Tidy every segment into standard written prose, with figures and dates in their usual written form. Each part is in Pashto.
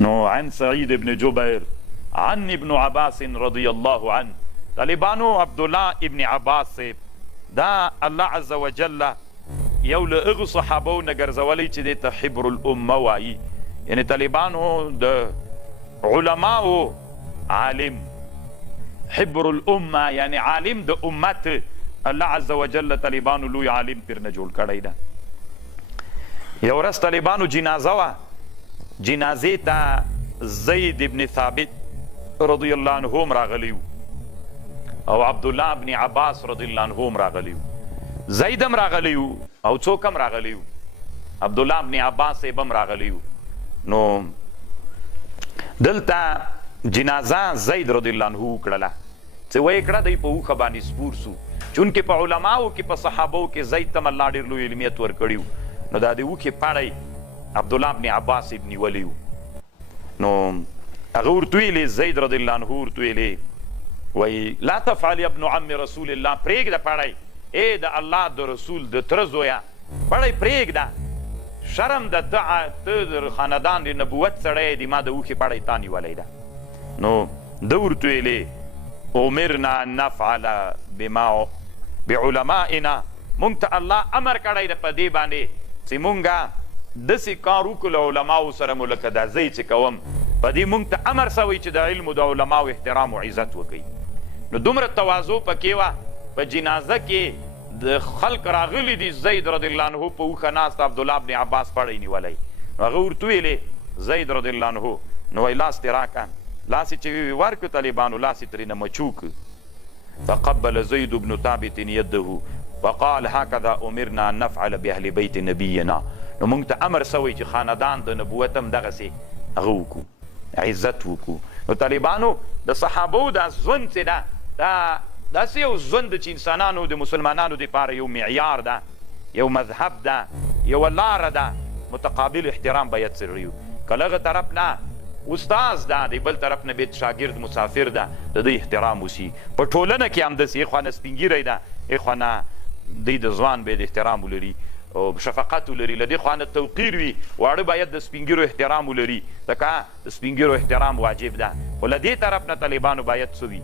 نو عن سعید ابن جبیر عن ابن عباس رضی اللہ عنہ طالبانو عبداللہ ابن عباس سے دا اللہ عز وجل یو له اغو صحابو نگرزولی چی دیتا حبر الامه وائی یعنی طالبانو دا علماء عالم حبر الامه یعنی عالم دا امت اللہ عز وجل طالبانو لوی عالم پر نجول کڑی دا یو رس طالبانو جنازه وا جنازی تا زید ابن ثابت رضی اللہ عنہم راغلیو او عبداللہ ابن عباس رضی اللہ عنہم راغلیو زیدم راغلیو او څوکم راغلیو عبداللہ ابن عباس بم راغلیو نو دلتا جنازه زید رضی اللہ عنہ کړله چې وای کړه دی په اوخه باندې سپور سو چونکه په علماو کې په صحابو کې زید تم الله ډیر لوی علمیت ورکړیو نو دا دی اوخه پاړی عبداللہ ابن عباس ابن ولیو نو هغه ورته ویلې زید رضی الله عنه ورته ویلې وای لا تفعل ابن عم رسول الله پرېږده پاړی اے د الله د رسول د تره زویه پاړی پرېږده شرم د ته د خاندان د نبوت سړی دی ما د اوښې پاړی تا نیولی ده نو ده ورته ویلې امرنا ان نفعل بعلمائنا مونږ ته الله امر کړی ده په دې باندې چې مونږه داسې کار وکړو له علماو سره مو لکه دا زه چې کوم په دې مونږ ته امر سوی چې د علم و د علماو احترام و عزت وکوي نو دومره تواضع پکې وه په جنازه کې د خلق راغلی دي زید رضی الله عنه په اوښه ناست عبدالله ابن عباس پړی نیولی نو هغه ورته ویلې زید رضی الله عنه نو وایي لاس دې راکړه لاس یې چې ورکړو طالبانو لاس یې ترېنه مچوک فقبل زید بن ثابت یده وقال هكذا امرنا ان نفعل باهل بیت نبینا نو مونږ ته امر سوی چې خاندان د نبوت هم دغسې هغه وکړو عزت وکړو نو طالبانو د صحابو دا ژوند چې ده دا داسې یو ژوند چې انسانانو د مسلمانانو دپاره یو معیار ده یو مذهب ده یوه لاره ده متقابل احترام باید سره وي که له هغه طرف نه استاز ده د بل طرف نه بیت شاګرد مسافر ده د دوی احترام وسي په ټولنه کې هم داسې ایخوا نه سپین ږیری ده ایخوا نه دوی د ځوان باید احترام ولري او شفقت ولري له دې خوا نه توقیر وي واړه باید د سپین ږیرو احترام ولري ځکه د سپین ږیرو احترام واجب ده خو له دې طرف نه طالبانو باید څه وي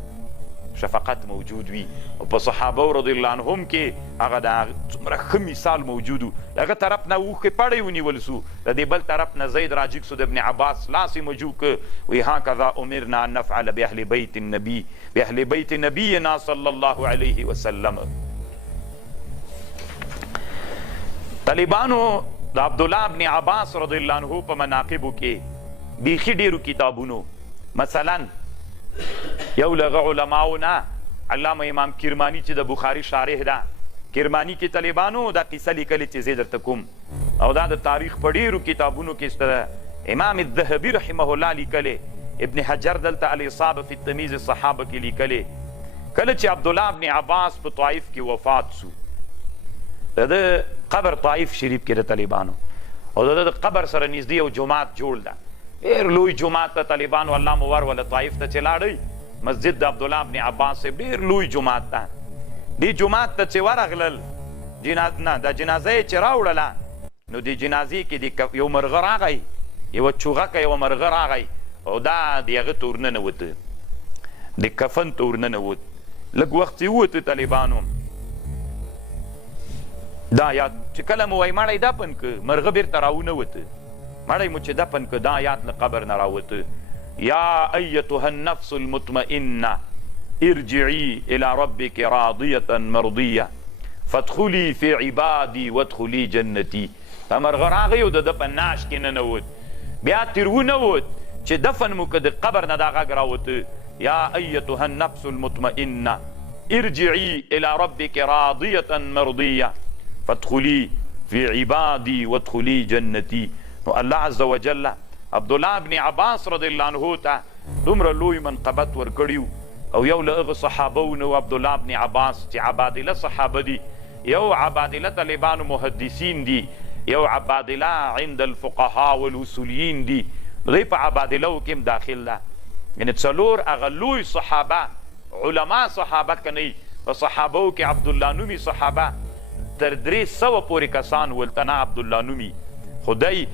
شفقت موجود وي او په صحابو رضی الله عنهم کې هغه د څومره ښه مثال موجود و د هغه طرف نه اوښې پړی ونیول سو د دې بل طرف نه زید راجګ سو د ابن عباس لاس یې مجو که وایي هکذا امرنا ان نفعل باهل بیت النبی باهل بیت نبینا صلی الله علیه وسلم طالبانو د عبدالله ابن عباس رضی الله عنه په مناقبو کې بیخي ډیرو کتابونو مثلا یو لغه علماو نه علامه امام کرمانی چې د بخاري شارح ده کرمانی کې طالبانو دا قصه لیکلې چې زه درته کوم او دا د تاریخ په ډیرو کتابونو کې شته امام الذهبي رحمه الله لیکلې ابن حجر دلته الاصابه فی التمیز الصحابه کې لیکلې کله چې عبدالله ابن عباس په طائف کې وفات سو د قبر طائف شریف کې د طالبانو او د قبر سره نږدې یو جومات جوړ ده ډېر لوی جومات ته طالبانو الله مو ور وله طائف ته چې لاړئ مسجد د عبدالله ابن عباس صاحب ډېر لوی جومات ده دې جومات ته چې ورغلل دا جنازه یې چې راوړله نو دې جنازې کې یو مرغه راغی یوه چوغکه یوه مرغه راغی او دا د هغه ته ورننوته د کفن ته ورننوت لږ وخت چې ووته طالبانو دا یاد چې کله مو وایي مړی دفن که مرغه بیرته راونوته مړی مو چې دفن که دا آیات له قبر نه راوته یا ایتها النفس المطمئنه ارجعی الى ربک راضیة مرضیه فادخلی فی عبادی وادخلی جنتی دا مرغه راغی او د ده په ناش کې ننوت بیا تر ونوت چې دفن مو که د قبر نه دا غږ راوته یا ایتها النفس المطمئنه ارجعی الى ربک راضیة مرضیه فادخلی فی عبادی وادخلی جنتی نو الله عز وجل عبدالله ابن عباس رضی الله عنه ته دومره لوی منقبت ورکړي او یو له هغه صحابو نه عبدالله ابن عباس چې عبادله صحابه دي یو عبادله طالبانو محدثین دي یو عبادله عند الفقهاء والاصولیین دي دوی په عبادلهو کې هم داخل ده یعنې څلور هغه لوی صحابه علما صحابه که نه په صحابو کې عبدالله نومي صحابه تر 300 پورې کسان ولته نه عبدالله نومي خدای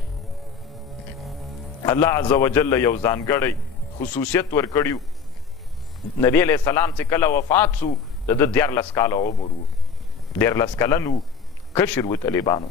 الله عز وجل یو ځانګړی خصوصیت ورکړي نبی علیه السلام چې کله وفات سو د ده 14 کاله عمر و 14 کلن و کشر و طالبانو